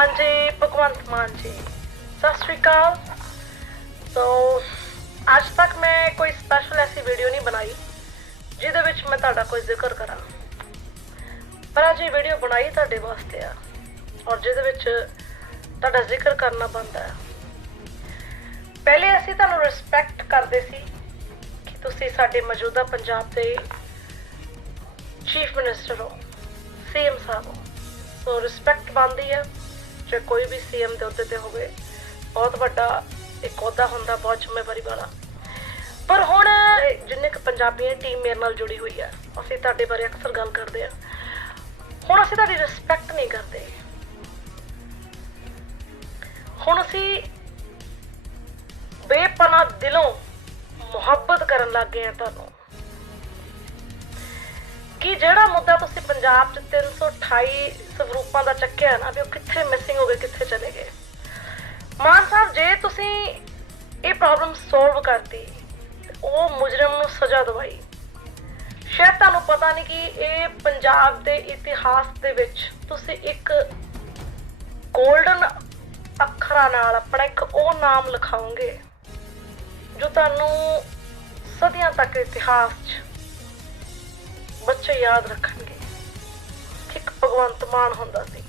ਹਾਂਜੀ, ਭਗਵੰਤ ਮਾਨ ਜੀ। ਸਤਿ ਸ਼੍ਰੀ ਅਕਾਲ। ਸੋ ਅੱਜ ਤੱਕ ਮੈਂ ਕੋਈ ਸਪੈਸ਼ਲ ਐਸੀ ਵੀਡੀਓ ਨਹੀਂ ਬਣਾਈ, ਜਿਹਦੇ ਵਿੱਚ ਮੈਂ ਤੁਹਾਡਾ ਕੋਈ ਜ਼ਿਕਰ ਕਰਾਂ। ਪਰ ਅੱਜ ਇਹ ਵੀਡੀਓ ਬਣਾਈ ਤੁਹਾਡੇ ਵਾਸਤੇ ਆ, ਔਰ ਜਿਹਦੇ ਵਿੱਚ ਤੁਹਾਡਾ ਜ਼ਿਕਰ ਕਰਨਾ ਬਣਦਾ ਹੈ ਪਹਿਲੇ ਅਸੀਂ ਤੁਹਾਨੂੰ ਰਿਸਪੈਕਟ ਕਰਦੇ ਸੀ ਕਿ ਤੁਸੀਂ ਸਾਡੇ ਮੌਜੂਦਾ ਪੰਜਾਬ ਦੇ ਚੀਫ ਮਿਨਿਸਟਰ ਹੋ ਸੀਐਮ ਸਾਹਿਬ ਹੋ। ਸੋ ਰਿਸਪੈਕਟ ਬਣਦੀ ਹੈ ਚਾਹੇ ਕੋਈ ਵੀ ਸੀਐਮ ਦੇ ਅਹੁਦੇ ਤੇ ਹੋਵੇ, ਬਹੁਤ ਵੱਡਾ ਇੱਕ ਅਹੁਦਾ ਹੁੰਦਾ, ਬਹੁਤ ਜ਼ਿੰਮੇਵਾਰੀ ਵਾਲਾ। ਪਰ ਹੁਣ ਜਿੰਨੇ ਕੁ ਪੰਜਾਬੀਆਂ ਟੀਮ ਮੇਰੇ ਨਾਲ ਜੁੜੀ ਹੋਈ ਹੈ ਅਸੀਂ ਤੁਹਾਡੇ ਬਾਰੇ ਅਕਸਰ ਗੱਲ ਕਰਦੇ ਆ। ਹੁਣ ਅਸੀਂ ਤੁਹਾਡੀ ਰਿਸਪੈਕਟ ਨਹੀਂ ਕਰਦੇ। ਹੁਣ ਅਸੀਂ ਬੇਪਨਾ ਦਿਲੋਂ ਮੁਹੱਬਤ ਕਰਨ ਲੱਗ ਗਏ ਆ ਤੁਹਾਨੂੰ। ਕਿ ਜਿਹੜਾ ਮੁੱਦਾ ਤੁਸੀਂ ਪੰਜਾਬ 'ਚ 328 ਸਵਰੂਪਾਂ ਦਾ ਚੱਕਿਆ ਨਾ ਵੀ ਉਹ ਕਿੱਥੇ ਮਿਸਿੰਗ ਹੋ ਗਏ, ਕਿੱਥੇ ਚਲੇ ਗਏ। ਮਾਨ ਸਾਹਿਬ, ਜੇ ਤੁਸੀਂ ਇਹ ਪ੍ਰੋਬਲਮ ਸੋਲਵ ਕਰਤੀ, ਉਹ ਮੁਜਰਮ ਨੂੰ ਸਜ਼ਾ ਦਵਾਈ। ਸ਼ਾਇਦ ਤੁਹਾਨੂੰ ਪਤਾ ਨਹੀਂ ਕਿ ਇਹ ਪੰਜਾਬ ਦੇ ਇਤਿਹਾਸ ਦੇ ਵਿੱਚ ਤੁਸੀਂ ਇੱਕ 골ਡਨ ਅੱਖਰਾਂ ਨਾਲ ਆਪਣਾ ਇੱਕ ਉਹ ਨਾਮ ਲਿਖਾਓਗੇ, ਜੋ ਤੁਹਾਨੂੰ ਸਦੀਆਂ ਤੱਕ ਇਤਿਹਾਸ 'ਚ ਬੱਚੇ ਯਾਦ ਰੱਖਣਗੇ। ਇੱਕ ਭਗਵੰਤ ਮਾਨ ਹੁੰਦਾ ਸੀ।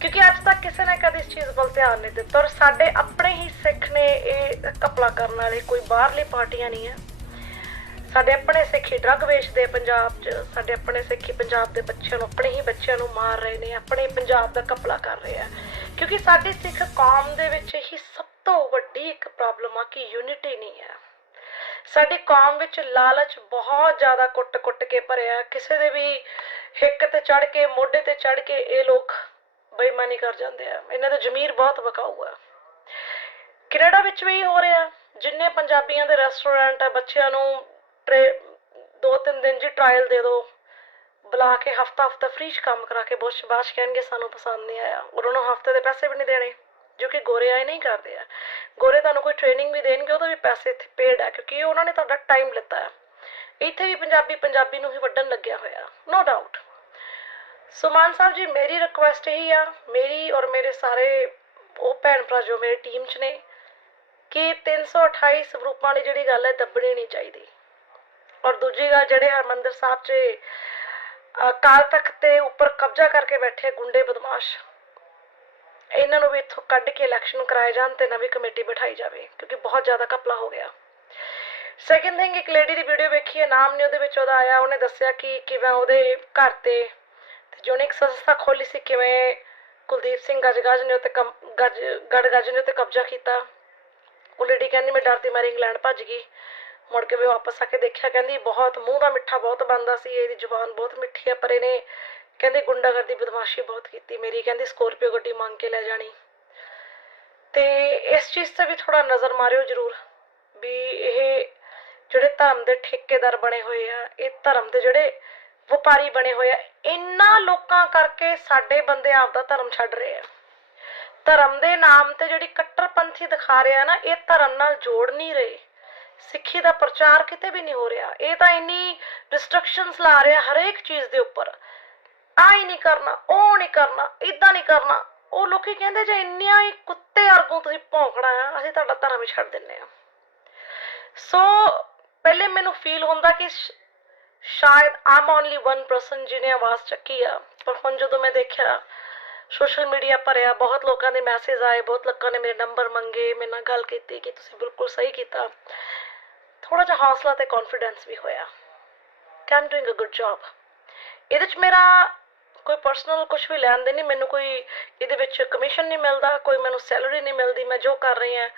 ਕਿਉਂਕਿ ਅੱਜ ਤੱਕ ਕਿਸੇ ਨੇ ਕਦੇ ਇਸ ਚੀਜ਼ ਵੱਲ ਧਿਆਨ ਨਹੀਂ ਦਿੱਤਾ ਔਰ ਸਾਡੇ ਆਪਣੇ ਹੀ ਸਿੱਖ ਨੇ ਇਹ ਕਪਲਾ ਕਰਨ ਵਾਲੇ ਕੋਈ ਬਾਹਰਲੀ ਪਾਰਟੀਆਂ ਨਹੀਂ ਹੈ ਸਾਡੇ ਆਪਣੇ ਸਿੱਖੀ ਡਰੱਗ ਵੇਚਦੇ ਪੰਜਾਬ 'ਚ, ਸਾਡੇ ਆਪਣੇ ਸਿੱਖੀ ਪੰਜਾਬ ਦੇ ਬੱਚਿਆਂ ਨੂੰ, ਆਪਣੇ ਹੀ ਬੱਚਿਆਂ ਨੂੰ ਮਾਰ ਰਹੇ ਨੇ, ਆਪਣੇ ਪੰਜਾਬ ਦਾ ਕਪਲਾ ਕਰ ਰਹੇ ਆ। ਕਿਉਂਕਿ ਸਾਡੀ ਸਿੱਖ ਕੌਮ ਦੇ ਵਿੱਚ ਹੀ ਸਭ ਤੋਂ ਵੱਡੀ ਇੱਕ ਪ੍ਰੋਬਲਮ ਆ ਕਿ ਯੂਨਿਟੀ ਨਹੀਂ ਹੈ ਸਾਡੀ ਕੌਮ ਵਿੱਚ ਲਾਲਚ ਬਹੁਤ ਜ਼ਿਆਦਾ ਕੁੱਟ-ਕੁੱਟ ਕੇ ਭਰਿਆ ਕਿਸੇ ਦੇ ਵੀ ਹਿੱਕ ਤੇ ਚੜ ਕੇ, ਮੋਢੇ ਤੇ ਚੜ ਕੇ ਇਹ ਲੋਕ ਬੇਈਮਾਨੀ ਕਰ ਜਾਂਦੇ ਆ। ਇਹਨਾਂ ਦਾ ਜ਼ਮੀਰ ਬਹੁਤ ਵਕਾਊ ਆ ਕੈਨੇਡਾ ਵਿੱਚ ਵੀ ਹੋ ਰਿਹਾ। ਜਿੰਨੇ ਪੰਜਾਬੀਆਂ ਦੇ ਰੈਸਟੋਰੈਂਟ ਆ, ਬੱਚਿਆਂ ਨੂੰ ਟਰੇ- ਦੋ ਤਿੰਨ ਦਿਨ ਜੀ ਟ੍ਰਾਇਲ ਦੇ ਦਿਓ ਬੁਲਾ ਕੇ ਹਫਤਾ ਹਫਤਾ ਫ੍ਰੀ 'ਚ ਕੰਮ ਕਰਾ ਕੇ ਬਹੁਤ ਸ਼ਾਬਾਸ਼ ਕਹਿਣਗੇ, ਸਾਨੂੰ ਪਸੰਦ ਨਹੀਂ ਆਇਆ। ਔਰ ਉਹਨਾਂ ਨੂੰ ਹਫ਼ਤੇ ਦੇ ਪੈਸੇ ਵੀ ਨਹੀਂ ਦੇਣੇ, ਜੋ ਕਿ ਗੋਰੇ ਆਏ ਨਹੀਂ ਕਰਦੇ ਆ। ਗੋਰੇ ਤੁਹਾਨੂੰ ਕੋਈ ਟ੍ਰੇਨਿੰਗ ਵੀ ਦੇਣਗੇ, ਉਹਦਾ ਵੀ ਪੈਸੇ ਇੱਥੇ ਪੇਡ ਹੈ ਕਿਉਂਕਿ ਉਹਨਾਂ ਨੇ ਤੁਹਾਡਾ ਟਾਈਮ ਲਿੱਤਾ ਹੈ ਇੱਥੇ ਵੀ ਪੰਜਾਬੀ ਪੰਜਾਬੀ ਨੂੰ ਹੀ ਵੱਢਣ ਲੱਗਿਆ ਹੋਇਆ ਨੋ ਡਾਊਟ ਸੋ ਮਾਨ ਸਾਹਿਬ ਜੀ, ਮੇਰੀ ਰਿਕੁਐਸਟ ਇਹੀ ਆ, ਮੇਰੀ ਔਰ ਮੇਰੇ ਸਾਰੇ ਉਹ ਭੈਣ ਭਰਾ ਜੋ ਮੇਰੀ ਟੀਮ 'ਚ ਨੇ, ਕਿ 328 ਸਵਰੂਪਾਂ ਦੀ ਜਿਹੜੀ ਗੱਲ ਹੈ, ਦੱਬਣੀ ਨਹੀਂ ਚਾਹੀਦੀ। ਔਰ ਦੂਜੀ ਗੱਲ, ਜਿਹੜੇ ਹਰਮੰਦਰ ਸਾਹਿਬ 'ਚ ਕਾਲ ਤਖਤ ਤੇ ਉੱਪਰ ਕਬਜ਼ਾ ਕਰਕੇ ਬੈਠੇ ਗੁੰਡੇ ਬਦਮਾਸ਼। ਇਹਨਾਂ ਨੂੰ ਵੀ ਇੱਥੋਂ ਕੱਢ ਕੇ ਇਲੈਕਸ਼ਨ ਕਰਾਏ ਜਾਣ ਤੇ ਨਵੀਂ ਕਮੇਟੀ ਬਿਠਾਈ ਜਾਵੇ, ਕਿਉਂਕਿ ਬਹੁਤ ਜ਼ਿਆਦਾ ਕਪਲਾ ਹੋ ਗਿਆ। ਸੈਕਿੰਡ ਥਿੰਗ ਇੱਕ ਲੇਡੀ ਦੀ ਵੀਡੀਓ ਵੇਖੀ ਹੈ, ਨਾਮ ਨਹੀਂ ਉਹਦੇ ਵਿੱਚ ਉਹਦਾ ਆਇਆ, ਉਹਨੇ ਦੱਸਿਆ ਕਿ ਕਿਵੇਂ ਉਹਦੇ ਘਰ ਤੇ ਤੇ ਇੱਕ ਸੰਸਥਾ ਖੋਲੀ ਸੀ, ਕਿਵੇਂ ਕੁਲਦੀਪ ਸਿੰਘ ਗਜਗਜ ਨੇ ਉੱਤੇ ਗਜ ਗੜ ਨੇ ਉੱਤੇ ਕਬਜ਼ਾ ਕੀਤਾ। ਉਹ ਲੇਡੀ ਕਹਿੰਦੀ, ਮੈਂ ਡਰਦੀ ਮਾਰੀ ਇੰਗਲੈਂਡ ਭੱਜ ਗਈ। ਮੁੜ ਕੇ ਵੀ ਵਾਪਸ ਆ ਕੇ ਦੇਖਿਆ, ਕਹਿੰਦੀ, ਬਹੁਤ, ਮੂੰਹ ਦਾ ਮਿੱਠਾ ਬਹੁਤ ਬੰਦਾ ਸੀ, ਇਹਦੀ ਜ਼ੁਬਾਨ ਬਹੁਤ ਮਿੱਠੀ ਆ ਪਰ ਇਹਨੇ ਕਹਿੰਦੀ ਗੁੰਡਾਗਰਦੀ ਬਦਮਾਸ਼ੀ ਬਹੁਤ ਕੀਤੀ ਮੇਰੀ, ਕਹਿੰਦੀ ਸਕੋਰਪੀਓ ਗੱਡੀ ਮੰਗ ਕੇ ਲੈ ਜਾਣੀ। ਤੇ ਇਸ ਚੀਜ਼ ਤੇ ਵੀ ਥੋੜਾ ਨਜ਼ਰ ਮਾਰਿਓ ਜ਼ਰੂਰ ਵੀ ਇਹ ਜਿਹੜੇ ਧਰਮ ਦੇ ਠੇਕੇਦਾਰ ਬਣੇ ਹੋਏ ਆ, ਇਹ ਧਰਮ ਦੇ ਜਿਹੜੇ ਵਪਾਰੀ ਬਣੇ ਹੋਏ ਆ, ਇਹਨਾਂ ਲੋਕਾਂ ਕਰਕੇ ਸਾਡੇ ਬੰਦੇ ਆਪਦਾ ਧਰਮ ਛੱਡ ਰਹੇ ਆ। ਧਰਮ ਦੇ ਨਾਮ ਤੇ ਜਿਹੜੀ ਕੱਟਰਪੰਥੀ ਦਿਖਾ ਰਿਹਾ ਨਾ, ਇਹ ਧਰਮ ਨਾਲ ਜੋੜ ਨਹੀਂ ਰਹੇ। ਸਿੱਖੀ ਦਾ ਪ੍ਰਚਾਰ ਕਿਤੇ ਵੀ ਨਹੀਂ ਹੋ ਰਿਹਾ। ਇਹ ਤਾਂ ਇੰਨੀ ਰਿਸਟ੍ਰਿਕਸ਼ਨਸ ਲਾ ਰਿਹਾ ਹਰੇਕ ਚੀਜ਼ ਦੇ ਉੱਪਰ। ਆ ਨਹੀਂ ਕਰਨਾ, ਉਹ ਨਹੀਂ ਕਰਨਾ ਇਦਾਂ ਨਹੀਂ ਕਰਨਾ। ਉਹ ਲੋਕੀ ਕਹਿੰਦੇ ਜੇ ਇੰਨੀਆਂ ਹੀ ਕੁੱਤੇ ਵਰਗੂ ਤੁਸੀਂ ਭੌਂਕਣਾ ਆ, ਅਸੀਂ ਤੁਹਾਡਾ ਧਰਮ ਹੀ ਛੱਡ ਦਿੰਨੇ ਆ। ਸੋ ਪਹਿਲੇ ਮੈਨੂੰ ਫੀਲ ਹੁੰਦਾ ਕਿ ਸ਼ਾਇਦ ਆਮ ਓਨਲੀ ਵਨ ਪਰਸਨ ਜਿਹਨੇ ਆਵਾਜ਼ ਚੱਕੀ ਆ। ਪਰ ਹੁਣ ਜਦੋਂ ਮੈਂ ਦੇਖਿਆ ਸੋਸ਼ਲ ਮੀਡੀਆ ਭਰਿਆ, ਬਹੁਤ ਲੋਕਾਂ ਦੇ ਮੈਸੇਜ ਆਏ, ਬਹੁਤ ਲੋਕਾਂ ਨੇ ਮੇਰੇ ਨੰਬਰ ਮੰਗੇ, ਮੇਰੇ ਨਾਲ ਗੱਲ ਕੀਤੀ ਕਿ ਤੁਸੀਂ ਬਿਲਕੁਲ ਸਹੀ ਕੀਤਾ। ਥੋੜਾ ਜਿਹਾ ਹੌਸਲਾ ਤੇ ਕੌਨਫੀਡੈਂਸ ਵੀ ਹੋਇਆ। ਕਿ I'm doing a good job ਇਹਦੇ ਚ ਮੇਰਾ ਕੋਈ ਪਰਸਨਲ ਕੁਝ ਵੀ ਲੈਣ ਦੇ ਨਹੀਂ ਮੈਨੂੰ ਕੋਈ ਇਹਦੇ ਵਿੱਚ ਕਮਿਸ਼ਨ ਨਹੀਂ ਮਿਲਦਾ ਕੋਈ ਮੈਨੂੰ ਸੈਲਰੀ ਨਹੀਂ ਮਿਲਦੀ ਮੈਂ ਜੋ ਕਰ ਰਹੀ ਹਾਂ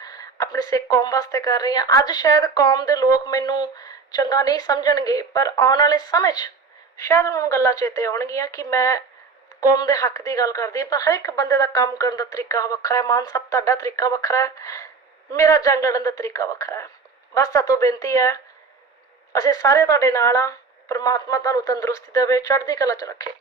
ਆਪਣੀ ਸਿੱਖ ਕੌਮ ਵਾਸਤੇ ਕਰ ਰਹੀ ਹਾਂ। ਅੱਜ ਸ਼ਾਇਦ ਕੌਮ ਦੇ ਲੋਕ ਮੈਨੂੰ ਚੰਗਾ ਨਹੀਂ ਸਮਝਣਗੇ ਪਰ ਆਉਣ ਵਾਲੇ ਸਮੇਂ 'ਚ ਸ਼ਾਇਦ ਉਹਨਾਂ ਨੂੰ ਗੱਲਾਂ ਚੇਤੇ ਆਉਣਗੀਆਂ ਕਿ ਮੈਂ ਕੌਮ ਦੇ ਹੱਕ ਦੀ ਗੱਲ ਕਰਦੀ ਹਾਂ, ਪਰ ਹਰ ਇੱਕ ਬੰਦੇ ਦਾ ਕੰਮ ਕਰਨ ਦਾ ਤਰੀਕਾ ਵੱਖਰਾ ਹੈ ਮਾਨ ਸਾਹਿਬ ਤੁਹਾਡਾ ਤਰੀਕਾ ਵੱਖਰਾ ਹੈ ਮੇਰਾ ਜੰਗ ਲੜਨ ਦਾ ਤਰੀਕਾ ਵੱਖਰਾ ਹੈ। ਬਸ ਤੁਹਾਤੋਂ ਬੇਨਤੀ ਹੈ ਅਸੀਂ ਸਾਰੇ ਤੁਹਾਡੇ ਨਾਲ ਆ ਪਰਮਾਤਮਾ ਤੁਹਾਨੂੰ ਤੰਦਰੁਸਤੀ ਦੇਵੇ ਚੜ੍ਹਦੀ ਕਲਾ 'ਚ ਰੱਖੇ।